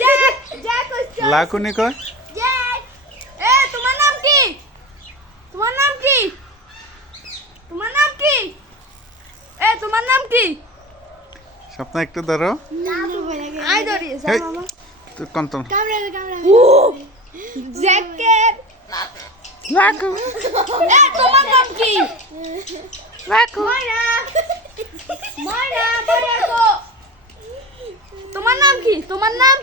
Jack Jack হচ্ছে লাকুনি কয় Jack এ তোমার নাম কি তোমার নাম কি তোমার নাম কি এ তোমার নাম কি স্বপ্ন একটু ধরো আই ধরি হেই, তুই কন্ত ও জ্যাকেট লাকু এ তোমার নাম কি লাকু ময়না ময়না ময়না তো তোমার নাম কি তোমার নাম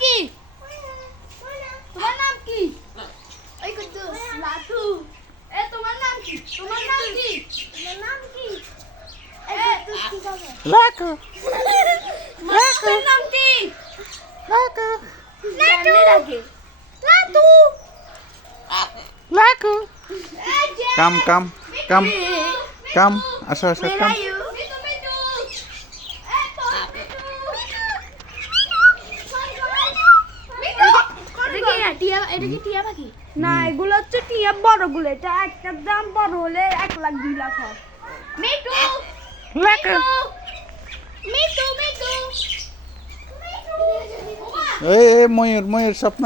কি তোমার নাম কি এই কুদ্দুস লাটু এ তোমার নাম কি তোমার নাম কি এ কুদ্দুস কি হবে লাকু তোমার নাম কি লাকু লাটু লাটু লাকু এই যে কাম কাম কাম কাম আসো আসো কাম মিটু মিটু এ তো মিটু না এগুলো হচ্ছে টিয়া বড়গুলো এটা একটা দাম বড় হলে 1 লাখ 2 লাখ হয় মিটু লাকু মিটু মিটু এই এই ময়ূর ময়ূর স্বপ্ন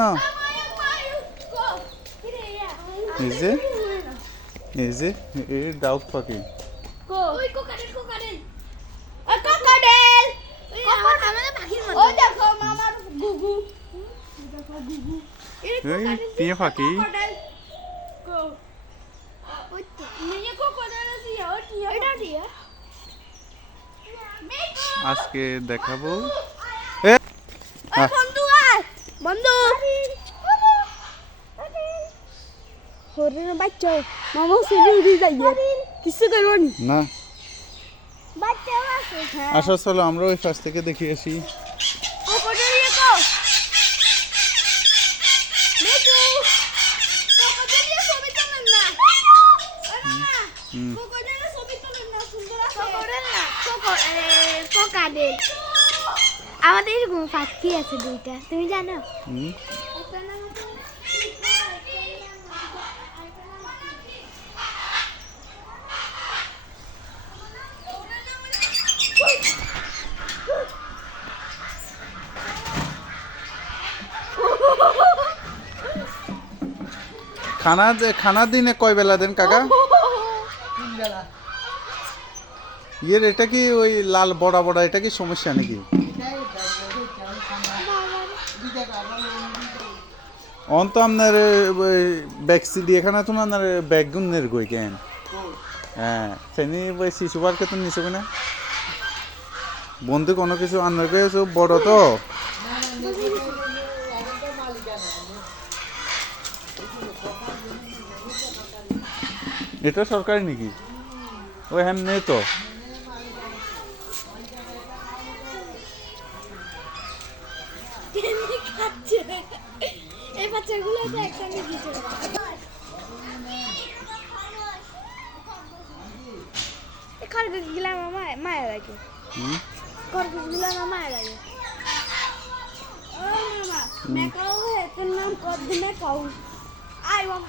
এই যে এই ডাউক পাখি ওই দেখো মামার গুগু এই টিয়া পাখি আজকে দেখাবো বন্ধু বন্ধু হরিণ বাচ্চা মামা সিঁড়ি উড়ে যাইয়ে কিছু করবো নি না বাচ্চা আছে আসো চলো আমরা ওই পাশ থেকে দেখে আসি ক্রোকোডাইল কো মিটু ক্রোকোডাইল ছবি তোলেন না হুম। ক্রোকোডাইল ছবি তোলেন না সুন্দর আছে ক্রোকোডাইল না ক্রোকোডাইল আমাদের এরকম পাখি আছে দুইটা তুমি জানো হুম। খানা দিনে কয় বেলা দেন কাকা ইয়ের এটা কি ওই লাল বড়া বড়া এটা কি সমস্যা নাকি অন তো আপনার ব্যাগ দিয়ে এখানে তো আপনার ব্যাগ গুণের গই কেন হ্যাঁ সেনি ওই শিশু পার্কে তো নিচে না বন্ধু কোনো কিছু আনার গেছে বড় তো এটা সরকারি নাকি ওই হ্যাঁ নেই তো এই বাচ্চাগুলো তো একসঙ্গে দিতে খরগোশ গুলা মায়া লাগে খরগোশ গুলা মায়া লাগে ও মামা মেকাও है तेरा नाम कौन है मेकाऊ आई वांट